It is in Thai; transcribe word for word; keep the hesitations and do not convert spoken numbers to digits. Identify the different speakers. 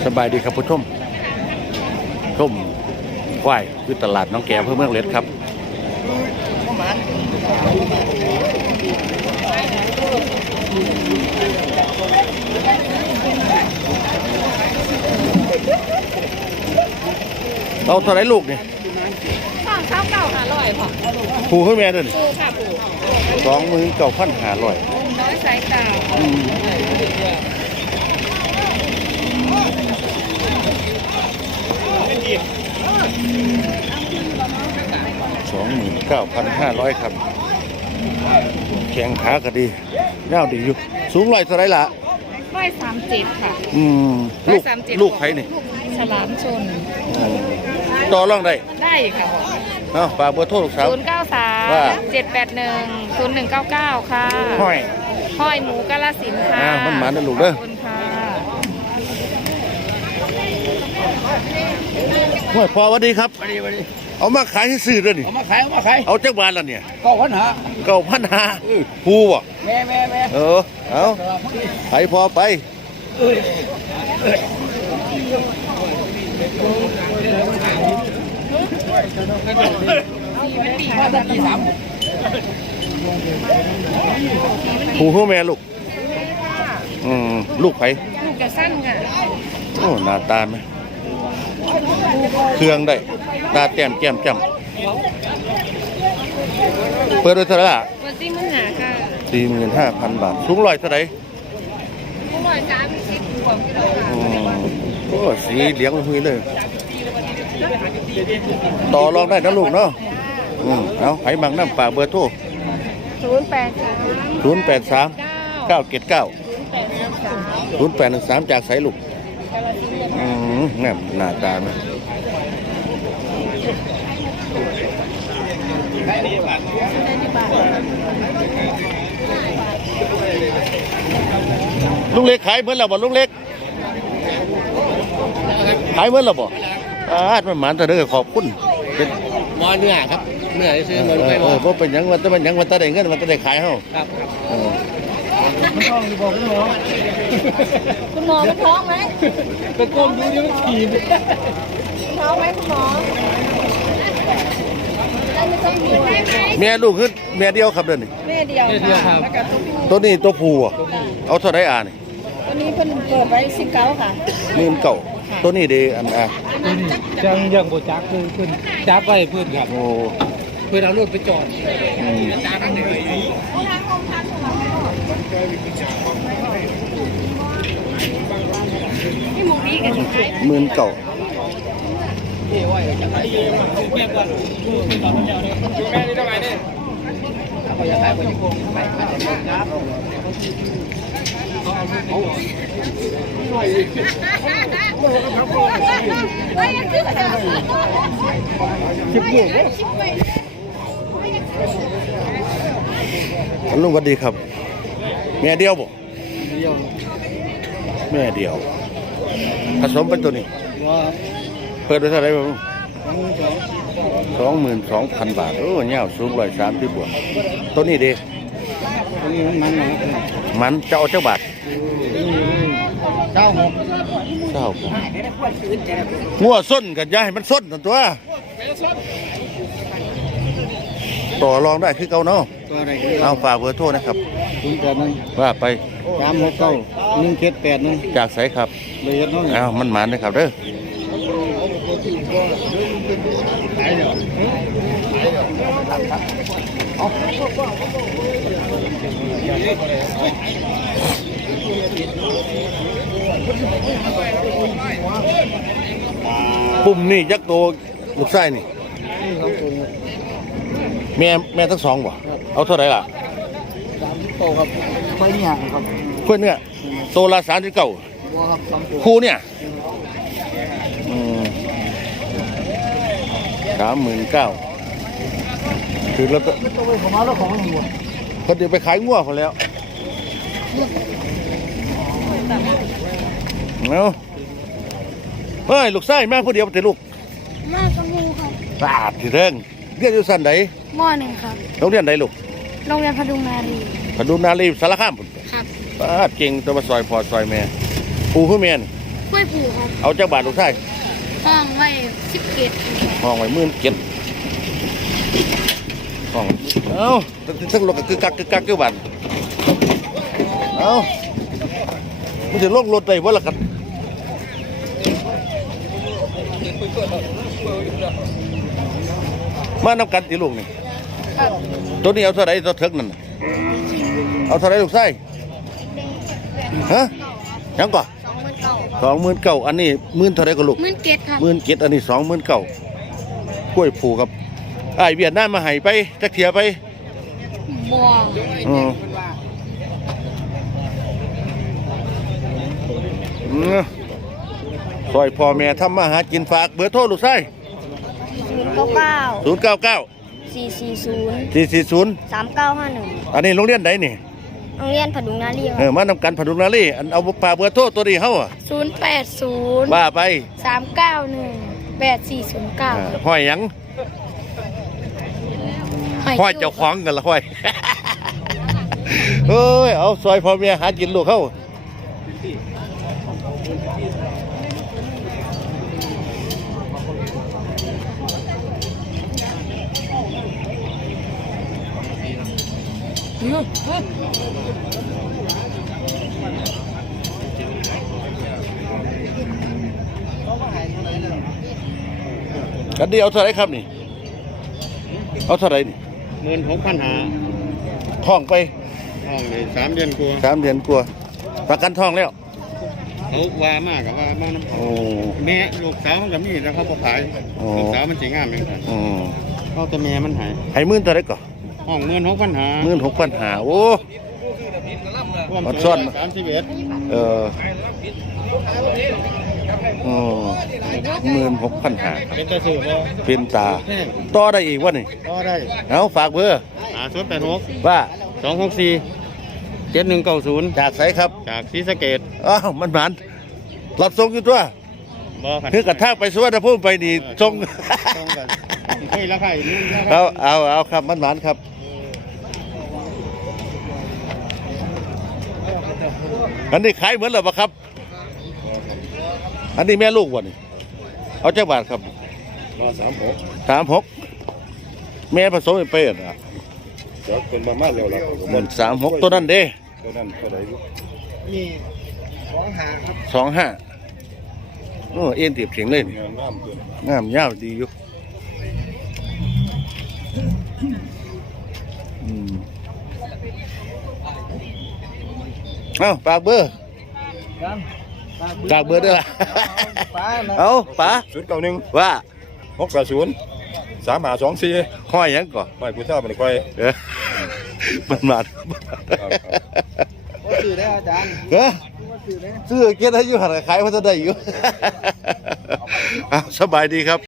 Speaker 1: สบายดีครับผู้ชมส้มควายคือตลาดน้องแก่เพื่อเมืองเล็ดครับเราเท่าไรลูกเนี่ย
Speaker 2: สองเก้าเก้าหาร้อยพอ
Speaker 1: ผูขึ้นแม่เดิน
Speaker 2: ผูค่ะผู
Speaker 1: สองหมื่นเก้าพันหาร้อย
Speaker 2: น้อยสายเก่า
Speaker 1: สองหมื่นเก้าพันห้าร้อยครับแข็งขาก็ดีเน่าดีอยู่สูงร้อยเท่าไรล่ะ
Speaker 2: ร้อยสามเจ็ดค่ะ
Speaker 1: อืมลูกลูกใครนี่
Speaker 2: ฉลามชน
Speaker 1: ต่อรองได้
Speaker 2: ได้ค่ะ
Speaker 1: เอ้าฝากเบอร์โทรลูกสาว
Speaker 2: ศูนย์เก้าสามเจ็ดแปดหนึ่งศูนย์หนึ่งเก้าเก้าค่ะ
Speaker 1: ห้อย
Speaker 2: ห้อยหมูกาฬสินธุ์ค่ะ
Speaker 1: มันหมานะลูกเด้อห้อยพอวันดีครับ
Speaker 3: วันดีวันดี
Speaker 1: เอามาขายให้ซื้อด้วยนี่
Speaker 3: เอามาขายเอามาขาย
Speaker 1: เอาจักบาทละเนี่ย
Speaker 3: เก้าพันหา
Speaker 1: เก้าพันหาผูบ่
Speaker 3: แม่แม่แม่
Speaker 1: เออเอาไปพอไปผูหัวแม่ลูกอืมลูกไผ่
Speaker 2: ลูกจะสั้นค่ะ
Speaker 1: โอ้หน้าตาไหมเครื่องได้ตาแต้มแก้มจ้ำเปิดด้วยเท่าไหร่ล่ะ
Speaker 2: เปิดสี่หมื่นห้าค่ะ
Speaker 1: สี่หมื่นห้าพันบาทสูงร้อยเท่าไหร่
Speaker 2: สูงร้อยสามสิบกว่ากิโลค่ะ
Speaker 1: โอ้สีเหลืองหุยเลยต่อรองได้นะลูกเนาะอืมเอาไผ่บางน้ำป่าเบอร์โทร
Speaker 2: ศูนย์แปดสาม
Speaker 1: ศูนย์แปดสามเก้าเจ็ดเก้าศูนย์แปดหนึ่งสามจากสายลูกอืมแง่หน้าตาไหมลุงเล็กขายเมื่อเราบ่ลุงเล็กขายเมื่อเราบ่อาดมันหมานแต่เด้อขอบคุณ
Speaker 3: เป็นมอเนื้อครับเนื้อซื้อมาด้วย
Speaker 1: เออเพราะเป็นยังวันแต่มันยังวันแต่ได้เงินวันแต่ได้ขายเฮา
Speaker 3: ครับ
Speaker 2: คุณหมอคุณหมอมันท้องไหม
Speaker 3: ตะโกนดูนี่มันขี่
Speaker 2: ท้องไหมคุณหมอ
Speaker 1: แม่ลูกคือแม่เดียวครับเด้อนี่
Speaker 2: แม่เดียวค่ะ
Speaker 1: ตัวนี้ตัวผู้เอาเท่าไรอ่านี่
Speaker 2: ตัวนี้เพิ่นเปิดไว้สิบเก้าค่ะ
Speaker 1: หมื่นเก้าตัวนี้ดีอันอ่ะ
Speaker 3: จังยังบ่จักคือเพิ่นจับไว้เพิ่นครับ
Speaker 1: โอ้
Speaker 3: เพิ่นเอารถไปจอด
Speaker 1: หมื่นเก้า
Speaker 3: แม่นี่เท่าไหร่เนี่ยเขาจะขายไปที่โกงไป
Speaker 1: ชิบพวกลุงสวัสดีครับแม่เดียวบ่แม่เดียวผสมเป็นตัวนี้เปิดไปเท่าไหร่บ้างสองหมื่นสองพันบาทโอ้เงี้ยสูงร้อยสามสิบบวกตัวนี้ดี
Speaker 3: ตัวนี้มันมัน
Speaker 1: มันจะเอาเจ้าบาท
Speaker 3: เก้าหก
Speaker 1: เก้างัวส้นกันยายมันส้นตัวต่อรองได้คือเก่าเนาะเอาฝากเบอร์โทรนะครับ
Speaker 3: ศูนย์แปดหนึ่ง
Speaker 1: ว่าไป
Speaker 3: สามหกเก้าหนึ่งเจ็ดแปดหนึ่ง
Speaker 1: จากไสครับ
Speaker 3: เลยน้อง
Speaker 1: อ้าวมันหมานนะครับเด้อปุ่มนี่ยักษ์โตลูกไส้นี่แม่แม่ทั้งสองบ่เอาเท่าไหร่ล่ะ
Speaker 3: สามสิบโตครับค่อยเนี่ยครับ
Speaker 1: ค่อยเนี่ยโตละสามสิบเก้าคู่เนี่ยสามหมื่นเก้าคือแล้วก็เขาเดี๋ยวไปขายงัวพอแล้วเอาเฮ้ยลูกไส้แม่ผู้เดียวแต่ลูก
Speaker 2: แม่กมูครับ
Speaker 1: ปาดที่เร่งเรียนอยู่สั้นไหน
Speaker 2: มหนึ่งครับ
Speaker 1: โรงเรียนไหนลูก
Speaker 2: โรงเรียนพดุงนารี
Speaker 1: พดุงนารีสารคาม
Speaker 2: ครับ
Speaker 1: ปาดเก่งตัวมาซอยพอซอยแม่ปูขึ้นแม่น
Speaker 2: กล้วยผูครับ
Speaker 1: เอาจักบาทลูกชาย
Speaker 2: ห้องไว้สิบเอ็ด
Speaker 1: ห้องไว้หมื่นเจ็ดห้องเอ้าทั้งรถก็คือกักคือกักคือบันเอ้ามันจะลงรถได้บ่ล่ะกันมานำกันติลูกนี่
Speaker 2: ครับ
Speaker 1: ตัวนี้เอาเท่าไหร่ตัวเถิกนั่นน่ะเอาเท่าไหร่ลูกไส้ฮะยังก่อน
Speaker 2: สองหมื่นเก้า
Speaker 1: สองหมื่นเก้าอันนี้หมื่นเท่าไหร่ก็ลูก
Speaker 2: หมื่นเจ็ดครับ
Speaker 1: หมื่นเจ็ดอันนี้สองหมื่นเก้ากล้วยผูครับไอ้ายเวียดนามมาให้ไปจักเทียไป
Speaker 2: บัว
Speaker 1: อืมอืมซอยพ่อแม่ทำมาหากินฝากเบอร์โทรลูกไส้
Speaker 2: ศูนย์เก้าเก้า
Speaker 1: ศูนย์เก้าเก้า
Speaker 2: สี่สี่ศูนย์
Speaker 1: สี่สี่ศูนย์
Speaker 2: สามเก้าห้าหนึ่ง
Speaker 1: อันนี้โรงเรียนไหนนี่
Speaker 2: โรงเรียนผดุงนาลีค
Speaker 1: เอ
Speaker 2: รับ
Speaker 1: อมานำกันพดุงนารีอันเอาปลากเบอร์โทรตัวนี้เฮาอ่ะ
Speaker 2: ศูนย์แปดศูนย์
Speaker 1: ว่าไป
Speaker 2: สามเก้าหนึ่งแปดสี่ศูนย์เก้า
Speaker 1: อ่าห้อยหยังห้อยเจ้าของกันละห้อย เอ้ยเอาซอยพ่อแม่หากินลูกเข้ากันดีเอาเท่าไหรครับนี่เอาเท่าไหรนี่
Speaker 3: หมื่นหกพันหา
Speaker 1: ท่องไป
Speaker 3: ห้องเลยสามเดือนกว่า
Speaker 1: สามเดือนกลัวาประกันท่องแล้ว
Speaker 3: เขาว่ามากกับว่าบ้างน้ำ
Speaker 1: โอ้
Speaker 3: แม่ลูกสาวมันก็มีแล้วเขาบอกขาย
Speaker 1: อ๋อ
Speaker 3: ลูกสาวมันสีงามเหมือนกัน
Speaker 1: อืม
Speaker 3: เขาแต่แม่มันหาย
Speaker 1: ให้หมื่นเท่าไหรก่อน
Speaker 3: ห้องหมื่นหกพันหา
Speaker 1: หมื่นหกพันหาโอ้
Speaker 3: ร่วม
Speaker 1: อดซ่อน
Speaker 3: สามสิบเอ็ด
Speaker 1: เอออ๋อหมื่นหกพันหา
Speaker 3: เป็นตะสูบ
Speaker 1: เป็นตา
Speaker 3: แพง
Speaker 1: ต่อได้อีกวะนี่
Speaker 3: ก็ได้
Speaker 1: เอาฝากเบอร์
Speaker 3: หาศูนย์แปดหก
Speaker 1: ว่า
Speaker 3: สองหกสี่เจ็ดหนึ่งเก้าศูนย์
Speaker 1: จากไสครับ
Speaker 3: จากศรีสะเกด
Speaker 1: อ้าวมันหมันรับส่งอยู่ตัว
Speaker 3: บ่ขัน
Speaker 1: คือกระทากไปสวนนะพุ่มไปนี่ส่ง
Speaker 3: ตรงกันเฮ้ยราคาอีกนิดราคา
Speaker 1: เอาเอาเอาครับมันหมันครับอันนี้ขายเหมือนหรือเปล่าครับ อันนี้แม่ลูกวะนี่เอาเจ้าบาทครับ
Speaker 3: มาสามหก
Speaker 1: สามหกแม่ผสมเป็นเป็ดอ่ะ
Speaker 3: เดี๋ยวคนมามาเร็วแล้ว
Speaker 1: มันสามหกตัวนั้นเด้
Speaker 3: ตัวนั้นตัวไหนมีสองหาครับ
Speaker 1: สองห้าโอ้เอ็นเตียบเฉียงเลยนี่
Speaker 3: งามงามตัว
Speaker 1: งามยาวดีอยู่อืมเอ้าปากเบอร์
Speaker 3: กัน
Speaker 1: ปากเบอร์เด้อล่ะ
Speaker 3: ป้า
Speaker 1: เอาป๋า
Speaker 3: ศูนย์เก้าหนึ่ง
Speaker 1: ว่า
Speaker 3: หกแปดศูนย์สามหาสองสี่
Speaker 1: ห้อยหยังก่อน
Speaker 3: ไม่ผู้เฒ่ามันค่อย
Speaker 1: เออมันมา
Speaker 3: สื่อได้อาจารย์
Speaker 1: เออซื้อเกียรติอายุหันขายพัฒนาได้อยู่ อ้าวสบายดีครับ